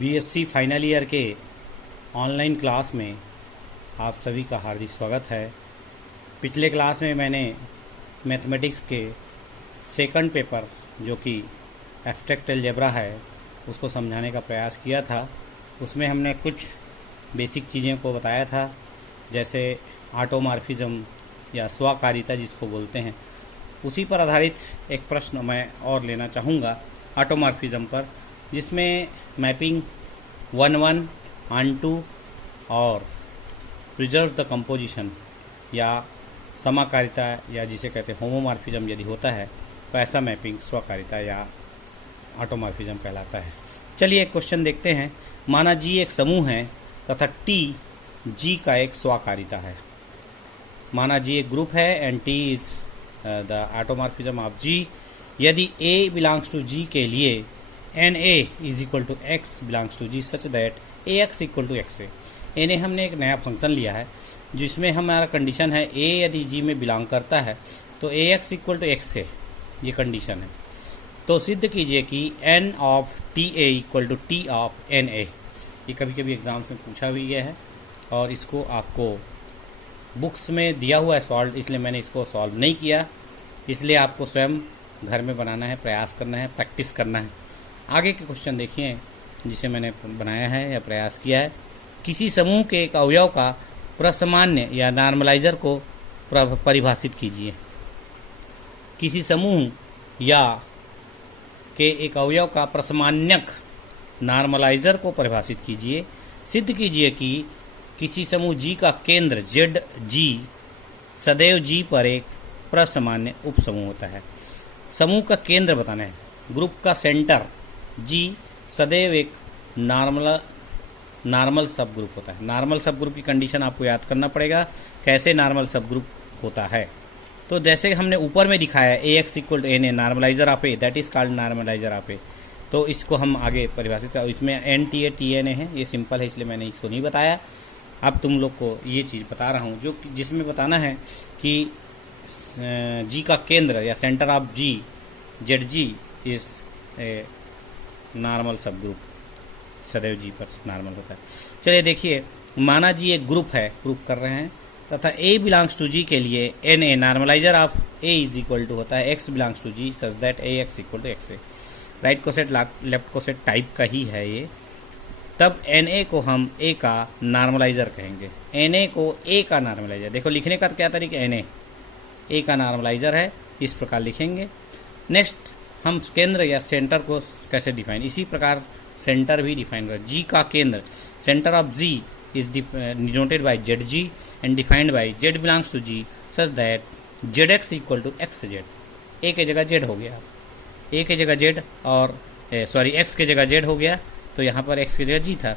BSc final year के online class में आप सभी का हार्दिक स्वागत है। पिछले क्लास में मैंने मैथमेटिक्स के सेकंड पेपर जो कि एब्स्ट्रैक्ट अलजेब्रा है उसको समझाने का प्रयास किया था। उसमें हमने कुछ बेसिक चीज़ों को बताया था, जैसे ऑटोमॉर्फिज्म या स्वकारिता जिसको बोलते हैं। उसी पर आधारित एक प्रश्न मैं और लेना चाहूँगा ऑटोमॉर्फिज्म पर, जिसमें मैपिंग 1-1 ऑन-टू और प्रिजर्व द कंपोजिशन या समाकारिता या जिसे कहते हैं होमोमॉर्फिज्म यदि होता है तो ऐसा मैपिंग स्वकारिता या ऑटोमॉर्फिज्म कहलाता है। चलिए एक क्वेश्चन देखते हैं। माना जी एक समूह है तथा टी जी का एक स्वकारिता है। माना जी एक ग्रुप है and T is the automorphism of G. यदि ए बिलोंग्स टू जी के लिए N A is equal to X belongs to G such that A x equal to x A. N A हमने एक नया function लिया है जिसमें हमारा कंडीशन है ए यदि जी में बिलोंग करता है तो a x equal to x a, ये कंडीशन है। तो सिद्ध कीजिए कि N of T A equal to T of N A. ये कभी कभी एग्जाम्स में पूछा भी गया है और इसको आपको बुक्स में दिया हुआ है सॉल्व, इसलिए मैंने इसको सॉल्व नहीं किया। इसलिए आपको स्वयं घर में बनाना है, प्रयास करना है, प्रैक्टिस करना है। आगे के क्वेश्चन देखिए जिसे मैंने बनाया है या प्रयास किया है। किसी समूह के एक अवयव का प्रसामान्य या नॉर्मलाइजर को परिभाषित कीजिए। किसी समूह या के एक अवयव का प्रसामान्यक नॉर्मलाइजर को परिभाषित कीजिए। सिद्ध कीजिए कि किसी समूह जी का केंद्र जेड जी सदैव जी पर एक प्रसामान्य उपसमूह होता है। समूह का केंद्र बताना है। ग्रुप का सेंटर जी सदैव एक नॉर्मल सब ग्रुप होता है। नॉर्मल सब ग्रुप की कंडीशन आपको याद करना पड़ेगा, कैसे नॉर्मल सब ग्रुप होता है। तो जैसे हमने ऊपर में दिखाया A x equal to N A, normaliser of A, that is called normaliser of A. तो इसको हम आगे परिभाषित कर, इसमें N T A T N A है, ये सिंपल है इसलिए मैंने इसको नहीं बताया। अब तुम लोग को ये चीज़ बता रहा हूँ जो जिसमें बताना है कि जी का केंद्र या centre of G Z G is a normal sub group, सदैव जी पर नॉर्मल होता है। चलिए देखिए, माना जी एक ग्रुप है, प्रूफ कर रहे हैं, तथा ए बिलोंग्स टू जी के लिए N A normaliser of A is equal to होता है x belongs to G such that A x equal to x A. Right को सेट लेफ्ट को सेट टाइप का ही है ये। तब एन ए को हम ए का नॉर्मलाइजर कहेंगे। एन ए को ए का नॉर्मलाइजर, देखो लिखने का क्या तरीका, एन ए का नॉर्मलाइजर है, इस प्रकार लिखेंगे। नेक्स्ट हम केंद्र या सेंटर को कैसे डिफाइन, इसी प्रकार सेंटर भी डिफाइन करें। जी का केंद्र, centre of G is denoted by Z G and defined by Z belongs to G such that Z x equal to x Z. A के जगह जेड हो गया, ए के जगह जेड और सॉरी एक्स के जगह जेड हो गया, तो यहाँ पर एक्स की जगह जी था,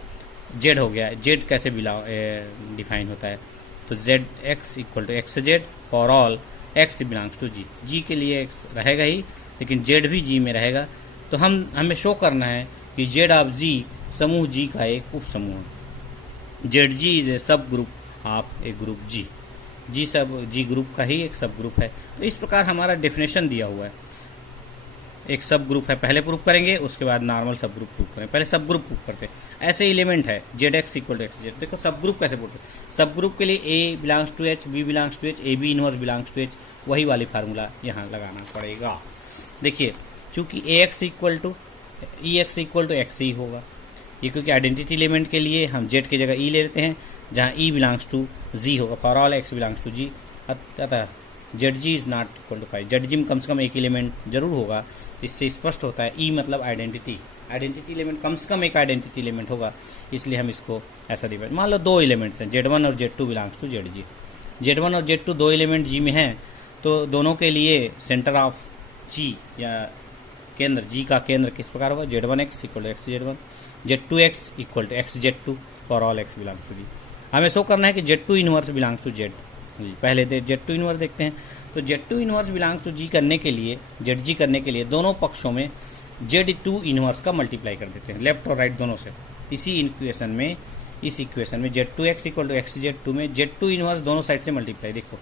जेड हो गया। जेड कैसे डिफाइन होता है, तो Z x equal to x Z for all x belongs to G. G के लिए एक्स रहेगा ही लेकिन जेड भी जी में रहेगा। तो हमें शो करना है कि जेड ऑफ जी समूह जी का एक उप समूह है। Z G is a sub group of a group G. G group का ही एक सब ग्रुप है। तो इस प्रकार हमारा डेफिनेशन दिया हुआ है। एक सब ग्रुप है, पहले प्रूफ करेंगे, उसके बाद नॉर्मल सब ग्रुप प्रूफ करेंगे। पहले सब ग्रुप प्रूफ करते हैं। ऐसे एलिमेंट है Z x equal to x Z. देखो सब ग्रुप कैसे बोलते हैं। सब ग्रुप के लिए A belongs to H, B belongs to H, A B inverse belongs to H, वही वाली फार्मूला यहाँ लगाना पड़ेगा। देखिए चूंकि A x equal to E X equal to X ही होगा, ये क्योंकि आइडेंटिटी एलिमेंट के लिए हम जेड की जगह ई ले लेते हैं, जहाँ ई बिलोंग्स टू जी होगा for all x belongs to G. अतः Z G is not equal to 5। Z G में कम से कम एक एलिमेंट जरूर होगा, तो इससे स्पष्ट होता है ई मतलब आइडेंटिटी एलिमेंट, कम से कम एक आइडेंटिटी एलिमेंट होगा, इसलिए हम इसको ऐसा डिवाइड। मान लो दो एलिमेंट्स हैं, Z1 और Z2 belongs to Z ji. Z1 और Z2 दो एलिमेंट जी में हैं, तो दोनों के लिए सेंटर ऑफ जी या केंद्र, जी का केंद्र किस प्रकार होगा, Z1x equal to x Z1, Z2x equal to x Z2 for all x belongs to G. हमें शो करना है कि Z2 inverse belongs to Z G. पहले Z2 इनवर्स देखते हैं। तो Z2 इनवर्स बिलोंग्स टू जी करने के लिए, जेड जी करने के लिए दोनों पक्षों में Z2 इनवर्स का मल्टीप्लाई कर देते हैं, लेफ्ट और राइट दोनों से। इसी इक्वेशन में Z2x equal to x Z2 में Z2 इनवर्स दोनों साइड से मल्टीप्लाई। देखो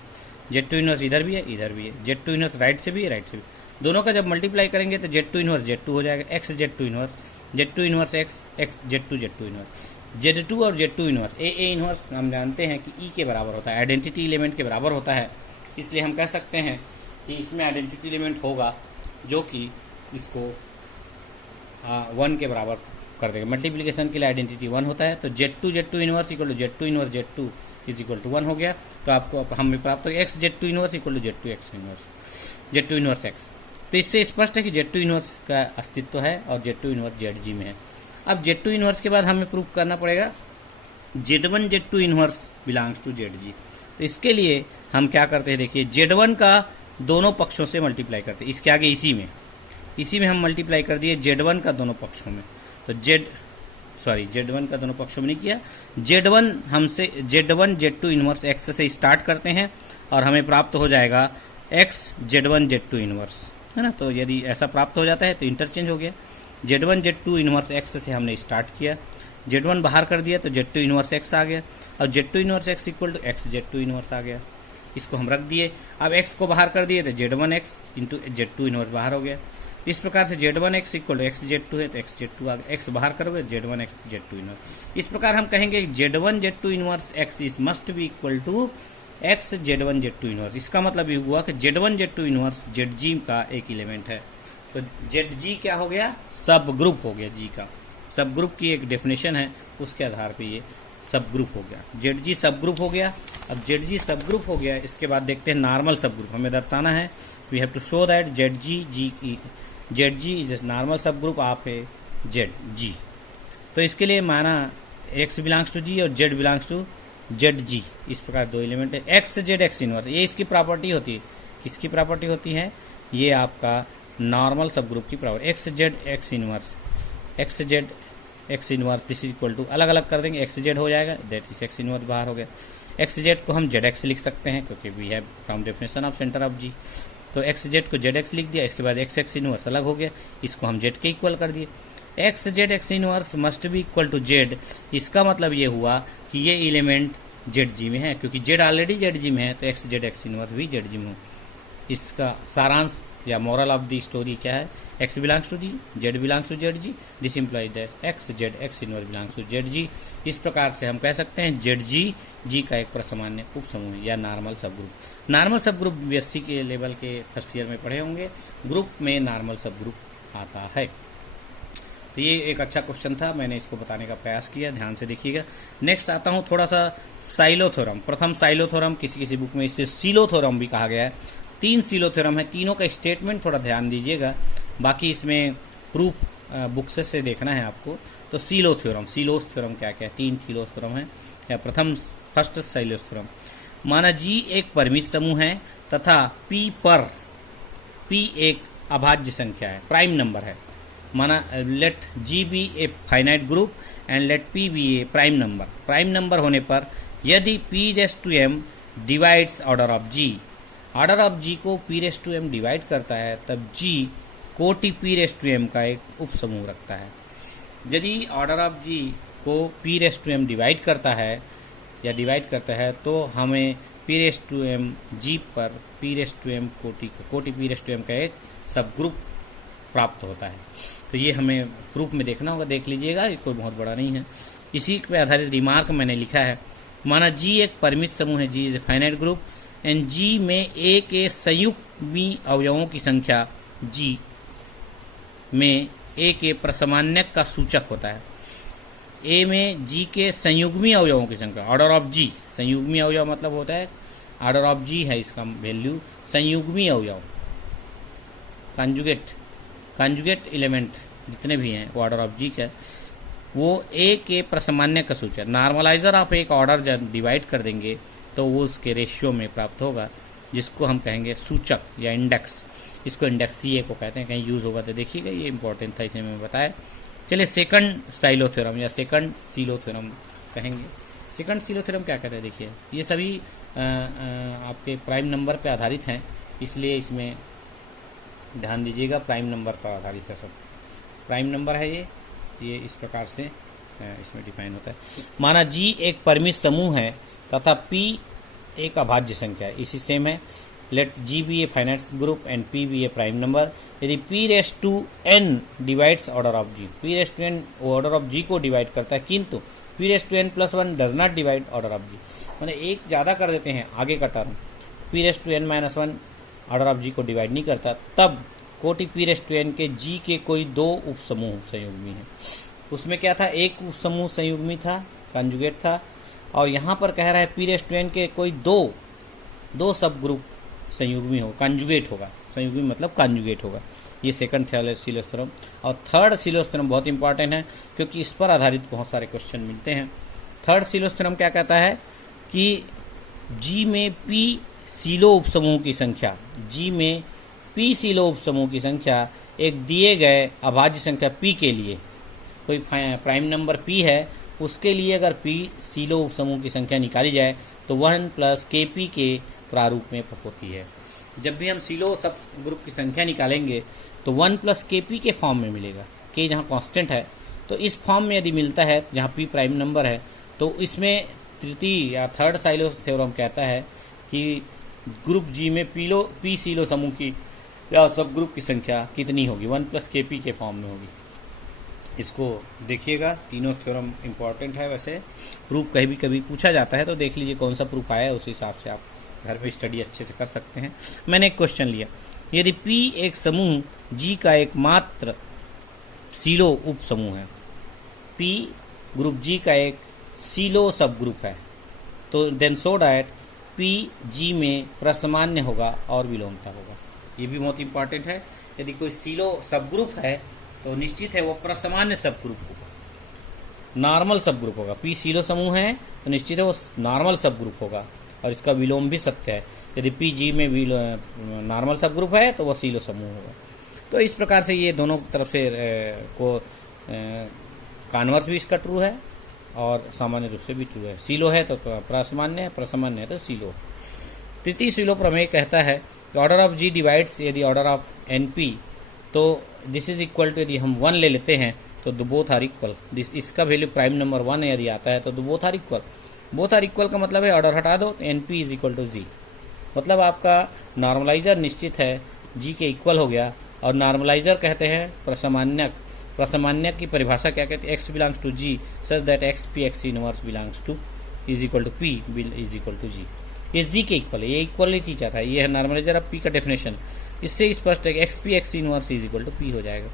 Z2 इनवर्स इधर भी है, इधर भी है। Z2 इनवर्स राइट से भी है, राइट से भी। दोनों का जब मल्टीप्लाई करेंगे तो Z2 इनवर्स Z2 हो जाएगा, x Z2 inverse Z2 inverse x x Z2 inverse Z2 और Z2 इनवर्स ए इनवर्स हम जानते हैं कि E के बराबर होता है, आइडेंटिटी एलिमेंट के बराबर होता है। इसलिए हम कह सकते हैं कि इसमें आइडेंटिटी एलिमेंट होगा जो कि इसको 1 के बराबर कर देगा। मल्टीप्लिकेशन के लिए आइडेंटिटी 1 होता है, तो Z2 inverse equal to Z2 inverse Z2 is equal to 1 हो गया। तो आपको हमें प्राप्त हो गया x Z2 inverse equal to Z2 inverse x. तो इससे स्पष्ट है कि Z2 इनवर्स का अस्तित्व है और Z2 इनवर्स ZG में है। अब Z2 इनवर्स के बाद हमें प्रूफ करना पड़ेगा Z1 Z2 inverse belongs to ZG। तो इसके लिए हम क्या करते हैं, देखिए Z1 का दोनों पक्षों से मल्टीप्लाई करते हैं, इसके आगे इसी में हम मल्टीप्लाई कर दिए Z1 का दोनों पक्षों में। तो Z1 का दोनों पक्षों में नहीं किया, Z1 Z2 इनवर्स एक्स से स्टार्ट करते हैं और हमें प्राप्त हो जाएगा एक्स Z1 Z2 इनवर्स, है ना। तो यदि ऐसा प्राप्त हो जाता है तो इंटरचेंज हो गया। Z1 Z2 इनवर्स एक्स से हमने स्टार्ट किया, Z1 बाहर कर दिया तो Z2 इनवर्स एक्स आ गया, और Z2 inverse x equal to x Z2 inverse आ गया। इसको हम रख दिए। अब x को बाहर कर दिए तो Z1 x into Z2 inverse बाहर हो गया। इस प्रकार से Z1 x equal to x Z2 है तो एक्स Z2 आ गया, x बाहर करोगे Z1 x Z2 इनवर्स। इस प्रकार हम कहेंगे Z1 Z2 inverse x is must be equal to x Z1 Z2 inverse. इसका मतलब ये हुआ कि Z1 Z2 इनवर्स ZG का एक एलिमेंट है। तो ZG क्या हो गया, सब ग्रुप हो गया। G का सब ग्रुप की एक डेफिनेशन है, उसके आधार पे ये सब ग्रुप हो गया। ZG सब ग्रुप हो गया। अब ZG सब ग्रुप हो गया, इसके बाद देखते हैं नॉर्मल सब ग्रुप। हमें दर्शाना है, we have to show that ZG is normal sub group of a ZG। तो इसके लिए माना x बिलोंग्स टू G और Z बिलोंग्स टू ZG। इस प्रकार दो एलिमेंट है, एक्स Z एक्स इनवर्स। ये इसकी प्रॉपर्टी होती है, किसकी प्रॉपर्टी होती है, ये आपका नॉर्मल सब ग्रुप की property. X Z x inverse this is equal to, अलग अलग कर देंगे, एक्स Z हो जाएगा, दैट इज एक्स इनवर्स बाहर हो गया। एक्स Z को हम ZX लिख सकते हैं क्योंकि we have from definition of centre of G। तो एक्स Z को ZX लिख दिया, इसके बाद एक्स इनवर्स अलग हो गया, इसको हम Z के इक्वल कर दिए। X Z x inverse must be equal to Z। इसका मतलब ये हुआ कि ये एलिमेंट ZG में है, क्योंकि Z ऑलरेडी ZG में है तो एक्स Z एक्स इनवर्स भी ZG में हो। इसका सारांश या मोरल ऑफ द स्टोरी क्या है, x belongs to G, Z belongs to ZG, this implies that x Z x inverse belongs to ZG। इस प्रकार से हम कह सकते हैं ZG G का एक प्रसामान्य उप समूह है या normal sub group. Normal sub group BSc के लेवल के फर्स्ट ईयर में पढ़े होंगे, ग्रुप में नॉर्मल सब ग्रुप आता है। तो ये एक अच्छा क्वेश्चन था, मैंने इसको बताने का प्रयास किया, ध्यान से देखिएगा। नेक्स्ट आता हूँ थोड़ा सा साइलो थ्योरम। प्रथम साइलो थ्योरम, किसी बुक में इसे सीलो थ्योरम भी कहा गया है। 3 सीलो थ्योरम है, तीनों का स्टेटमेंट थोड़ा ध्यान दीजिएगा, बाकी इसमें प्रूफ बुक्स से देखना है आपको। तो सीलो थ्योरम, सीलोस थ्योरम क्या क्या है, 3 सीलोस थ्योरम है। या फर्स्ट साइलोस थ्योरम, माना G एक परिमित समूह है तथा P एक अभाज्य संख्या है, प्राइम नंबर है। माना let G be a finite group and let P be a prime number. Prime number होने पर यदि P⁻m divides order of G, order of G को P⁻m डिवाइड करता है, तब G कोटि P⁻m का एक उप समूह रखता है। यदि ऑर्डर ऑफ G को P⁻m डिवाइड करता है तो हमें P⁻m G पर P⁻m कोटि P⁻m का एक सब ग्रुप प्राप्त होता है। तो ये हमें प्रूफ में देखना होगा, देख लीजिएगा, ये कोई बहुत बड़ा नहीं है। इसी पे आधारित रिमार्क मैंने लिखा है, माना G एक परिमित समूह है, G is a finite group and G में A के संयुग्मी अवयवों की संख्या G में A के प्रसामान्यक का सूचक होता है। A में G के संयुग्मी अवयवों की संख्या, ऑर्डर ऑफ G, संयुग्मी अवयव मतलब होता है ऑर्डर ऑफ G है इसका वैल्यू, संयुग्मी अवयव, कंजुगेट एलिमेंट जितने भी हैं वो ऑर्डर ऑफ G का, वो A के प्रसामान्य का सूचक। नॉर्मलाइजर आप एक ऑर्डर जब डिवाइड कर देंगे तो वो उसके रेशियो में प्राप्त होगा, जिसको हम कहेंगे सूचक या इंडेक्स। इसको इंडेक्स CA को कहते हैं, कहीं यूज़ होगा तो देखिएगा, ये इंपॉर्टेंट था, इसे मैं बताया। चलिए सेकंड साइलो थ्योरम या सेकंड सीलो थ्योरम कहेंगे। सेकंड सीलो थ्योरम क्या कहते हैं, देखिए ये सभी आपके प्राइम नंबर पे आधारित हैं, इसलिए इसमें ध्यान दीजिएगा, प्राइम नंबर पर आधारित है, सब प्राइम नंबर है ये इस प्रकार से इसमें डिफाइन होता है। माना G एक परिमित समूह है तथा P एक अभाज्य संख्या है, इसी सेम है। Let G be a finite group and P be a prime number. यदि P⁻n divides order of G, P⁻n order of G को डिवाइड करता है, किंतु P⁻n+1 does not divide order of G, मैंने एक ज़्यादा कर देते हैं आगे का term, P⁻n-1 order of G को डिवाइड नहीं करता, तब कोटि P⁻n के G के कोई दो उपसमूह संयुग्मी हैं। उसमें क्या था, एक उपसमूह संयुग्मी था, कंजुगेट था, और यहाँ पर कह रहा है P⁻n के कोई दो सब ग्रुप संयुग्मी हो, कंजुगेट होगा। संयुग्मी मतलब कंजुगेट होगा। ये सेकंड सीलोस थ्योरम। और थर्ड सीलोस थ्योरम बहुत इंपॉर्टेंट है, क्योंकि इस पर आधारित बहुत सारे क्वेश्चन मिलते हैं। थर्ड सीलोस थ्योरम क्या कहता है कि G में P सीलो उपसमूह की संख्या, G में P सीलो उपसमूह की संख्या एक दिए गए अभाज्य संख्या P के लिए, कोई प्राइम नंबर P है, उसके लिए अगर P सीलो उपसमूह की संख्या निकाली जाए तो 1 + Kp के प्रारूप में होती है। जब भी हम सीलो सब ग्रुप की संख्या निकालेंगे तो 1 + Kp के फॉर्म में मिलेगा। K जहाँ कांस्टेंट है, तो इस फॉर्म में यदि मिलता है जहाँ P प्राइम नंबर है, तो इसमें तृतीय या थर्ड सीलोस थ्योरम कहता है कि ग्रुप G में P सीलो समूह की या सब ग्रुप की संख्या कितनी होगी, 1 + Kp के फॉर्म में होगी। इसको देखिएगा, तीनों थ्योरम इंपॉर्टेंट है। वैसे प्रूफ कभी कभी पूछा जाता है, तो देख लीजिए कौन सा प्रूफ आया है, उस हिसाब से आप घर पे स्टडी अच्छे से कर सकते हैं। मैंने एक क्वेश्चन लिया, यदि P एक समूह G का एकमात्र सीलो उप समूह है, P ग्रुप G का एक सीलो सब ग्रुप है, तो then so that P G में प्रसामान्य होगा और विलोमता होगा। ये भी बहुत इंपॉर्टेंट है। यदि कोई सीलो सब ग्रुप है तो निश्चित है वो प्रसामान्य सब ग्रुप होगा, नॉर्मल सब ग्रुप होगा। P सीलो समूह है तो निश्चित है वो नॉर्मल सब ग्रुप होगा, और इसका विलोम भी सत्य है। यदि P G में नॉर्मल सब ग्रुप है तो वह सीलो समूह होगा। तो इस प्रकार से ये दोनों तरफ से कॉन्वर्स भी इसका ट्रू है और सामान्य रूप से भी ट्रू है। सीलो है तो प्रसामान्य है, प्रसामान्य है तो सीलो। तृतीय सीलो प्रमेय कहता है कि ऑर्डर ऑफ G डिवाइड्स यदि ऑर्डर ऑफ NP, तो दिस इज इक्वल टू, यदि हम 1 ले लेते हैं तो बोथ आर इक्वल, इसका वैल्यू प्राइम नंबर 1 यदि आता है तो both are equal. Both are equal का मतलब है ऑर्डर हटा दो तो NP is equal to G, मतलब आपका नॉर्मलाइजर निश्चित है G के इक्वल हो गया। और नॉर्मलाइजर कहते हैं प्रसामान्यक। प्रसामान्यक की परिभाषा क्या कहते हैं, x belongs to G such that XP X inverse belongs to is equal to P is equal to G। ये G के इक्वल है, ये इक्वलिटी चाहता है, ये है नॉर्मलाइजर ऑफ P का डेफिनेशन। इससे स्पष्ट है कि XP X inverse is equal to P हो जाएगा।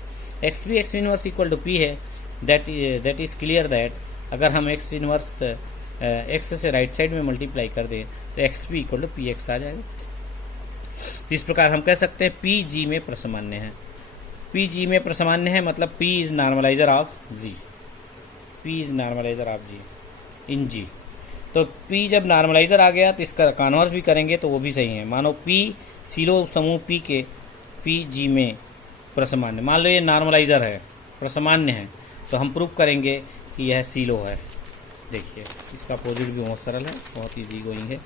XP X inverse equal to P है, दैट इज क्लियर दैट अगर हम X इनवर्स X से राइट साइड में मल्टीप्लाई कर दें तो XP इक्वल टू PX आ जाएगा। तो इस प्रकार हम कह सकते हैं P G में प्रसामान्य है। P G में प्रसामान्य है मतलब P is normaliser of G, P is normaliser of G in G। तो P जब नॉर्मलाइजर आ गया तो इसका कॉन्वर्स भी करेंगे तो वो भी सही है। मानो P सीलो समूह P के P G में प्रसामान्य, मान लो ये नॉर्मलाइजर है, प्रसामान्य है, तो हम प्रूव करेंगे कि यह सीलो है। देखिए इसका अपोजिट भी बहुत सरल है, बहुत ईजी गोइंग है।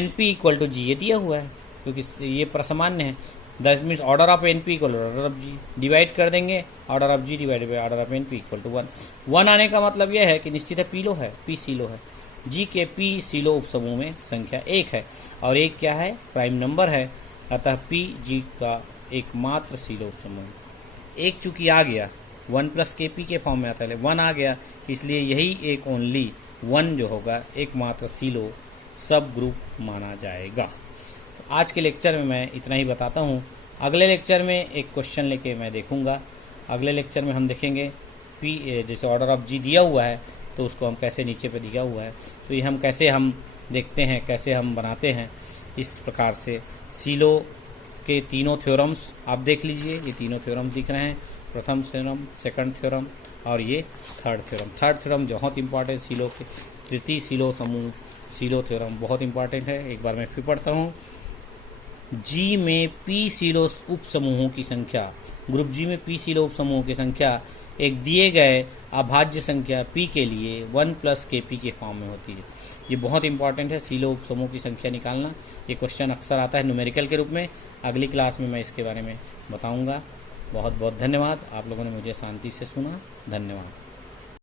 NP इक्वल टू G ये दिया हुआ है क्योंकि ये प्रसामान्य है। That means order of NP equal order of G, divide कर देंगे order of G divide by order of NP equal to 1। 1 आने का मतलब यह है कि निश्चित है P सीलो है। G के P सीलो उपसमूह में संख्या 1 है और 1 क्या है, प्राइम नंबर है, अतः P G का एकमात्र सीलो उपसमूह। 1 चूंकि आ गया 1 + Kp के फॉर्म में आता है, 1 आ गया, इसलिए यही एक ओनली 1 जो होगा एकमात्र सीलो सब ग्रुप माना जाएगा। तो आज के लेक्चर में मैं इतना ही बताता हूँ। अगले लेक्चर में एक क्वेश्चन लेके मैं देखूंगा। अगले लेक्चर में हम देखेंगे P जैसे ऑर्डर ऑफ G दिया हुआ है तो उसको हम कैसे नीचे पे दिया हुआ है तो ये हम कैसे देखते हैं, कैसे हम बनाते हैं। इस प्रकार से सीलो के तीनों थ्योरम्स आप देख लीजिए, ये तीनों थ्योरम्स दिख रहे हैं, प्रथम थ्योरम, सेकंड थ्योरम और ये थर्ड थ्योरम। थर्ड थ्योरम बहुत इंपॉर्टेंट सीलो के, तृतीय सीलो समूह सीलो थ्योरम बहुत इंपॉर्टेंट है। एक बार मैं फिर पढ़ता हूँ। G में P सीलो उप समूहों की संख्या, ग्रुप G में P सीलो उप समूहों की संख्या एक दिए गए अभाज्य संख्या P के लिए 1 + Kp के फॉर्म में होती है। ये बहुत इंपॉर्टेंट है, सीलो उप समूह की संख्या निकालना। ये क्वेश्चन अक्सर आता है न्यूमेरिकल के रूप में। अगली क्लास में मैं इसके बारे में बताऊंगा। बहुत बहुत धन्यवाद, आप लोगों ने मुझे शांति से सुना। धन्यवाद।